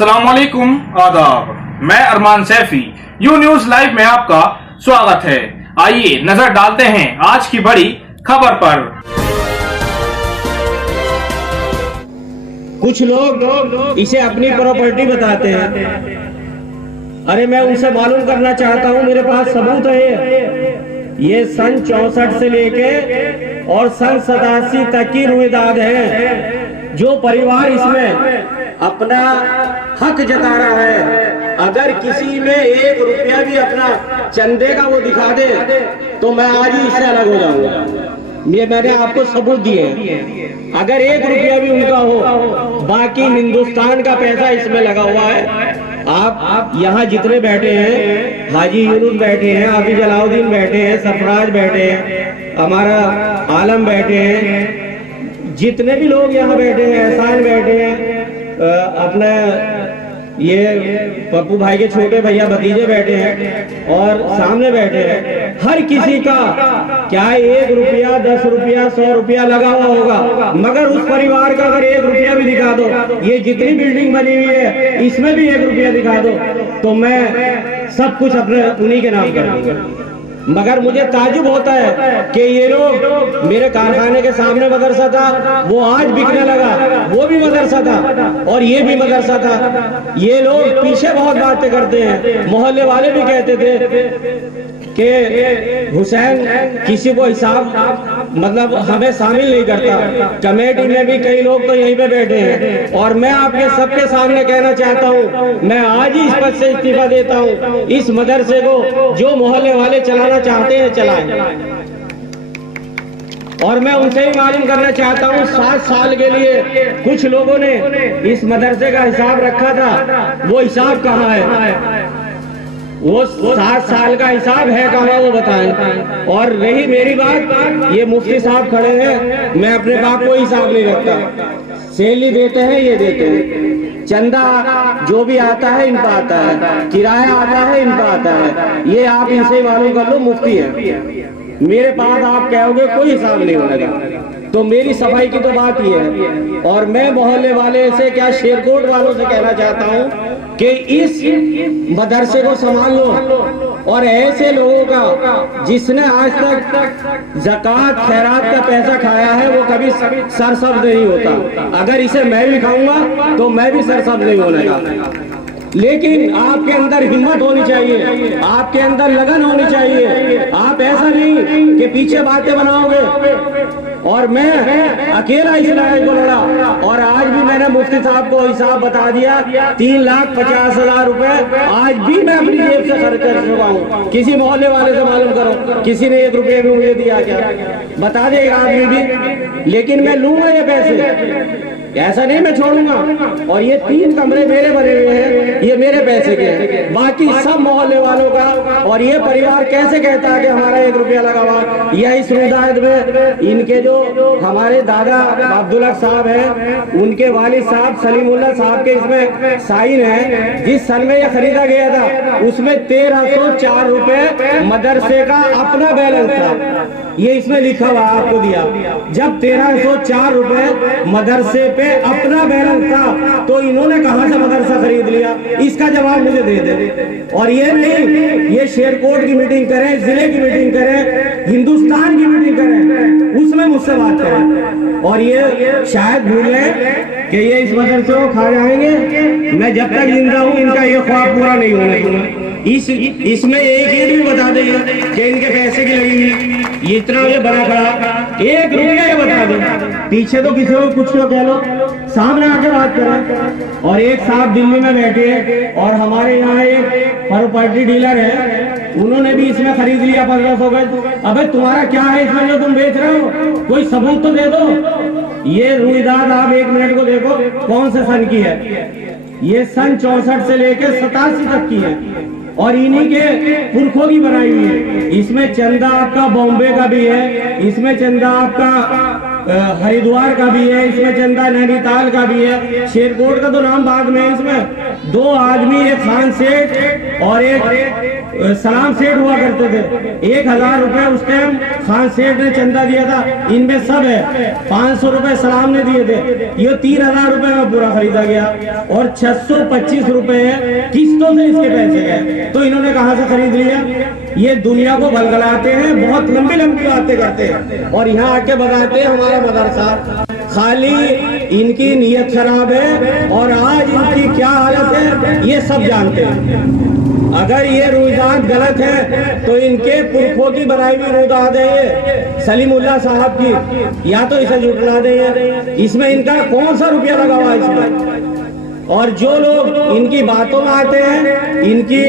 अस्सलामुअलैकुम, आदाब। मैं अरमान सैफी, यू न्यूज लाइव में आपका स्वागत है। आइए नजर डालते हैं आज की बड़ी खबर पर। कुछ लोग इसे अपनी प्रॉपर्टी बताते हैं। अरे मैं उनसे मालूम करना चाहता हूँ, मेरे पास सबूत है। ये सन 64 से लेके और सन 87 तक की रुएदाद है। जो परिवार इसमें अपना हक जता रहा है, अगर किसी में 1 रुपया भी अपना चंदे का वो दिखा दे तो मैं आज ही इससे अलग हो जाऊंगा। ये मैंने आपको सबूत दिए हैं। अगर 1 रुपया भी उनका हो, बाकी हिंदुस्तान का पैसा इसमें लगा हुआ है। आप यहाँ जितने बैठे हैं, हाजी यूनुस बैठे हैं, हाफिज अलाउद्दीन बैठे हैं, सरफराज बैठे हैं, हमारा आलम बैठे हैं, जितने भी लोग यहाँ बैठे हैं, एहसान बैठे हैं, अपना ये पप्पू भाई के छोटे भैया भतीजे बैठे हैं और सामने बैठे हैं, हर किसी का क्या 1 रुपया, 10 रुपया, 100 रुपया लगा हुआ होगा, मगर उस परिवार का अगर 1 रुपया भी दिखा दो, ये जितनी बिल्डिंग बनी हुई है इसमें भी 1 रुपया दिखा दो तो मैं सब कुछ अपने उन्हीं के नाम कर दूंगा। मगर मुझे ताजुब होता है कि ये लोग, मेरे कारखाने के सामने मदरसा था, वो आज बिकने लगा, वो भी मदरसा था और ये भी मदरसा था। ये लोग पीछे बहुत बातें करते हैं। मोहल्ले वाले भी कहते थे कि हुसैन किसी को हिसाब मतलब हमें शामिल नहीं करता। कमेटी में भी कई लोग तो यहीं पे बैठे हैं और मैं आपके सबके सामने कहना चाहता हूँ, मैं आज ही इस पद से इस्तीफा देता हूँ। इस मदरसे को जो मोहल्ले वाले चलाना चाहते हैं चलाएं। और मैं उनसे ही मालूम करना चाहता हूँ, 7 साल के लिए कुछ लोगों ने इस मदरसे का हिसाब रखा था, वो हिसाब कहाँ है? वो 7 साल का हिसाब है कहाँ, वो बताएं। और रही मेरी बात, ये मुफ्ती साहब खड़े हैं, मैं अपने पास कोई हिसाब नहीं रखता। सैलरी देते हैं, ये देते हैं, चंदा जो भी आता है इनका आता है, किराया आता है इनका आता है, ये आप इनसे ही मालूम कर लो, मुफ्ती है। मेरे पास आप कहोगे कोई हिसाब नहीं होगा, तो मेरी सफाई की तो बात ही है। और मैं मोहल्ले वाले से क्या शेरकोट वालों से कहना चाहता हूँ कि इस मदरसे को संभाल लो और ऐसे लोगों का जिसने आज तक ज़कात खैरात का पैसा खाया है वो कभी सरसब्ज नहीं होता। अगर इसे मैं भी खाऊंगा तो मैं भी सरसब्ज नहीं होने का। लेकिन आपके अंदर हिम्मत होनी चाहिए, आपके अंदर लगन होनी चाहिए। आप ऐसा नहीं कि पीछे बातें बनाओगे। और मैं अकेला इस लड़ाई को लड़ा और आज भी मैंने मुफ्ती साहब को हिसाब बता दिया, 3,50,000 रुपए आज भी मैं अपनी जेब से खर्च कर चुका हूँ। किसी मोहल्ले वाले से मालूम करो, किसी ने 1 रुपये भी मुझे दिया क्या? बता देगा आदमी भी, लेकिन मैं लूंगा ये पैसे, ऐसा नहीं मैं छोड़ूंगा। और ये 3 कमरे मेरे बने हुए हैं, ये मेरे पैसे के हैं, बाकी सब मोहल्ले वालों का। और ये परिवार कैसे कहता है कि हमारा 1 रुपया लगा हुआ? यह इस रुदायत में इनके जो हमारे दादा अब्दुल्ला साहब हैं, उनके वालिद साहब सलीमुल्लाह साहब के इसमें साइन है। जिस सन में यह खरीदा गया था उसमें 1304 रुपए मदरसे का अपना बैलेंस था, ये इसमें लिखा हुआ आपको दिया। जब 1304 रुपए मदरसे पे अपना बैलेंस था तो इन्होंने कहां से मदरसा खरीद लिया? इसका जवाब मुझे दे दे। और ये नहीं, ये शेरकोट की मीटिंग करें, जिले की मीटिंग करें, हिंदुस्तान की मीटिंग करें, उसमें मुझसे बात करें। और ये शायद भूलें कि ये इस मदरसे को खा जाएंगे। मैं जब तक जिंदा हूँ इनका ये ख्वाब पूरा नहीं होने दूंगा। इसमें एक ईद भी बता देंगे कि इनके पैसे की लगेगी, ये इतना ये बड़ा खड़ा 1 रुपया ये बता दो। पीछे तो किसी को कुछ तो कह लो, सामने आके बात करें। और एक साहब दिल्ली में बैठे हैं और हमारे यहाँ एक प्रॉपर्टी डीलर है, उन्होंने भी इसमें खरीद लिया 1500 गज। अबे तुम्हारा क्या है इसमें जो तुम बेच रहे हो? कोई सबूत तो दे दो। ये रुईदाद आप 1 मिनट को देखो कौन से सन की है। ये सन 64 से लेकर 87 तक की है और इन्हीं के पुरखों की बनाई हुई है। इसमें चंदा आपका बॉम्बे का भी है, इसमें चंदा आपका हरिद्वार का भी है, इसमें चंदा नैनीताल का भी है। शेरकोट का तो नाम बाद में है। इसमें 2 आदमी, एक खान सेठ और एक सलाम सेठ हुआ करते थे। 1000 रुपए उस टाइम खान सेठ ने चंदा दिया था, इनमें सब है। 500 रुपए सलाम ने दिए थे, ये 3000 रुपए में पूरा खरीदा गया और 625 रुपए किस्तों से इसके पैसे गए। तो इन्होंने कहां से खरीद लिया? ये दुनिया को बलगलाते हैं, बहुत लंबी लंबी बातें करते हैं और यहाँ आके बताते हैं हमारा मदरसा। खाली इनकी नीयत खराब है और आज इनकी क्या हालत है ये सब जानते हैं। अगर ये रुईदात गलत है तो इनके पुरखों की बनाई हुई रुईदात है ये सलीमुल्लाह साहब की, या तो इसे जुटला दें। इसमें इनका कौन सा रुपया लगा हुआ है इसमें? और जो लोग इनकी बातों में आते हैं, इनकी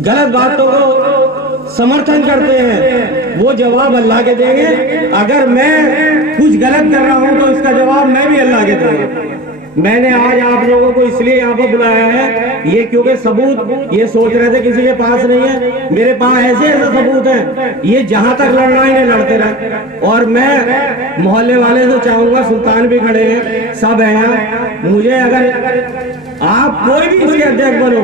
गलत बातों को समर्थन करते हैं, वो जवाब अल्लाह के देंगे। अगर मैं कुछ गलत कर रहा हूं तो इसका जवाब मैं भी अल्लाह के दूंगा। मैंने आज आप लोगों को इसलिए यहाँ पर बुलाया है ये क्योंकि सबूत ये सोच रहे थे किसी के पास नहीं है, मेरे पास ऐसे ऐसे सबूत हैं। ये जहां तक लड़ना है लड़ते रहे। और मैं मोहल्ले वाले से चाहूंगा, सुल्तान भी खड़े हैं, सब हैं यहाँ, मुझे अगर आप कोई भी इसके अध्यक्ष बनो,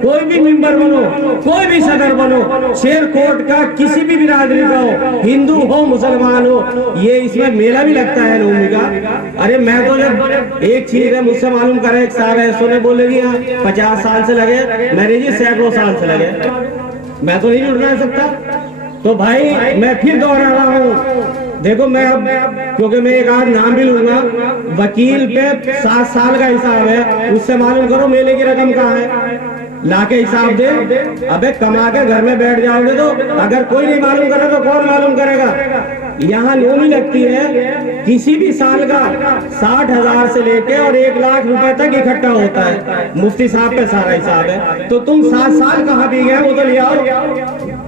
कोई भी मेंबर बनो, कोई भी सदर बनो, शेरकोट का किसी भी बिरादरी का हो, हिंदू हो मुसलमान हो, ये इसमें मेला भी लगता है नवमी का। अरे मैं तो जब एक चीज है मुझसे मालूम करे, एक साहब ऐसो ने बोले कि 50 साल से लगे, मेरे जी सैकड़ों साल से लगे, मैं तो नहीं जुड़ रह सकता। तो भाई मैं फिर दोहरा रहा हूँ, देखो मैं अब क्योंकि मैं एक आध नाम भी लूंगा, वकील पे 7 साल का हिसाब है, उससे मालूम करो मेले की रकम कहाँ है, लाके हिसाब दे। अबे कमा के घर में बैठ जाओगे तो अगर कोई नहीं मालूम करे तो कौन मालूम करेगा? यहाँ नोमी लगती है, किसी भी साल का 60,000 से लेके और 1 लाख रुपए तक इकट्ठा होता है, मुफ्ती साहब पे सारा हिसाब है। तो तुम 7 साल कहाँ पी गए वो तो ले आओ।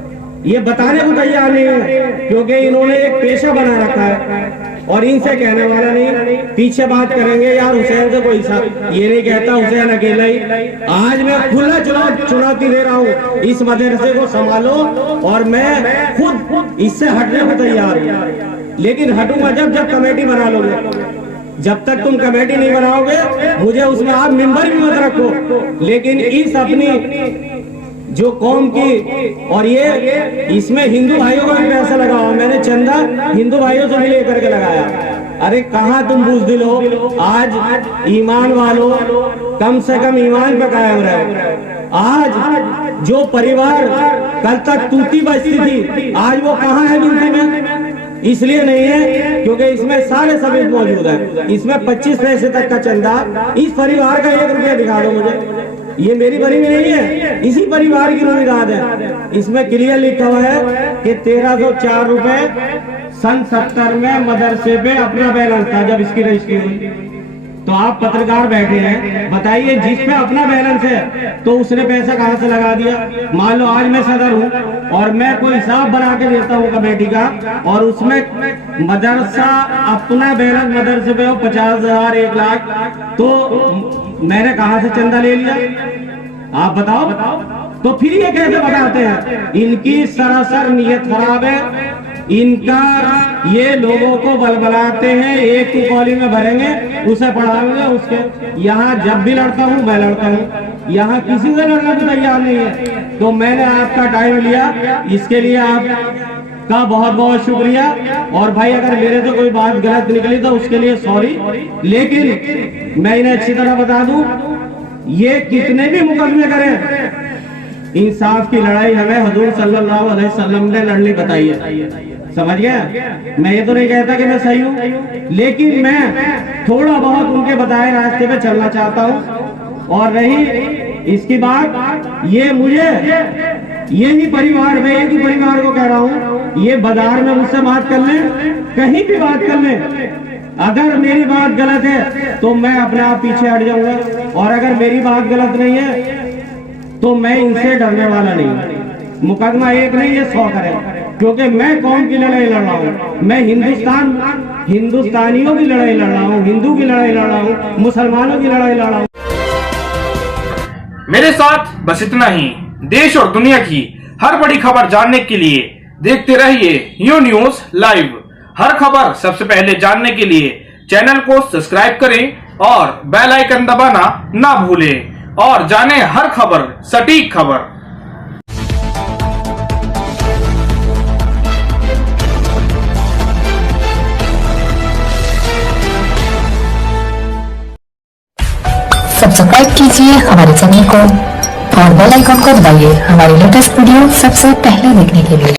ये बताने को तैयार नहीं है क्योंकि इन्होंने एक पेशा बना रखा है और इनसे कहने वाला नहीं। पीछे बात करेंगे यार हुसैन से कोई सा, ये नहीं कहता हुसैन अकेला ही। आज मैं खुला चुनौती दे रहा हूँ, इस मदरसे को संभालो और मैं खुद इससे हटने को तैयार हूँ, लेकिन हटूंगा जब कमेटी बना लोगे। जब तक तुम कमेटी नहीं बनाओगे मुझे उसमें आप मेंबर भी मत रखो, लेकिन इस अपनी जो कौम की, और ये इसमें हिंदू भाइयों का भी पैसा लगा हुआ, मैंने चंदा हिंदू भाइयों से भी लेकर के लगाया। अरे कहाँ तुम बुज़दिल हो? आज ईमान वालों कम से कम ईमान पे कायम रहे। आज जो परिवार कल तक टूटी बचती थी आज वो कहाँ है गिनती में? इसलिए नहीं है क्योंकि इसमें सारे सबूत मौजूद है। इसमें 25 पैसे तक का चंदा, इस परिवार का 1 रुपया दिखा दो मुझे, ये मेरी बनी में नहीं है, इसी परिवार की रुईदात है। इसमें क्लियर लिखा हुआ है कि 1304 रुपए सन 70 में मदरसे पे अपना बैलेंस था जब इसकी रजिस्ट्री हुई। तो आप पत्रकार बैठे हैं, बताइए जिसमें अपना बैलेंस है तो उसने पैसा कहां से लगा दिया? मान लो आज मैं सदर हूं और मैं कोई हिसाब बना के देता हूं कमेटी का और उसमें मदरसा अपना बैलेंस मदरसे पे हो 50,000 1 लाख, तो मैंने कहां से चंदा ले लिया? आप बताओ। तो फिर ये कैसे बताते हैं? इनकी सरासर नीयत खराब है, इनका ये लोगों को बलबलाते हैं, एक की कॉलेज में भरेंगे उसे पढ़ाएंगे उसके। यहाँ जब भी लड़ता हूँ मैं लड़ता हूँ, यहाँ किसी से लड़ने को तैयार नहीं है। तो मैंने आपका टाइम लिया, इसके लिए आपका बहुत बहुत शुक्रिया। और भाई अगर मेरे से कोई बात गलत निकली तो उसके लिए सॉरी, लेकिन मैं इन्हें अच्छी तरह बता दूं, ये कितने भी मुकदमे करें, इंसाफ की लड़ाई हमें हुजूर सल्लल्लाहु अलैहि वसल्लम ने लड़नी बताई है। समझ गया? मैं ये तो नहीं कहता कि मैं सही हूँ, लेकिन मैं थोड़ा बहुत उनके बताए रास्ते पे चलना चाहता हूँ। और रही इसकी बात, ये मुझे यही परिवार, मैं एक ही परिवार को कह रहा हूँ, ये बाजार में मुझसे बात कर ले, कहीं भी बात कर ले, अगर मेरी बात गलत है तो मैं अपने आप पीछे हट जाऊंगा, और अगर मेरी बात गलत नहीं है तो मैं इनसे डरने वाला नहीं। मुकदमा एक नहीं है 100 करें, क्योंकि मैं कौम की लड़ाई लड़ रहा हूँ, मैं हिंदुस्तानियों की लड़ाई लड़ रहा हूँ, हिंदू की लड़ाई लड़ रहा हूँ, मुसलमानों की लड़ाई लड़ रहा हूँ। मेरे साथ बस इतना ही। देश और दुनिया की हर बड़ी खबर जानने के लिए देखते रहिए यू न्यूज लाइव। हर खबर सबसे पहले जानने के लिए चैनल को सब्सक्राइब करें और बेल आइकन दबाना ना भूलें और जानें हर खबर, सटीक खबर। सब्सक्राइब कीजिए हमारे चैनल को और बेल आइकन को दबाइए हमारे लेटेस्ट वीडियो सबसे पहले देखने के लिए।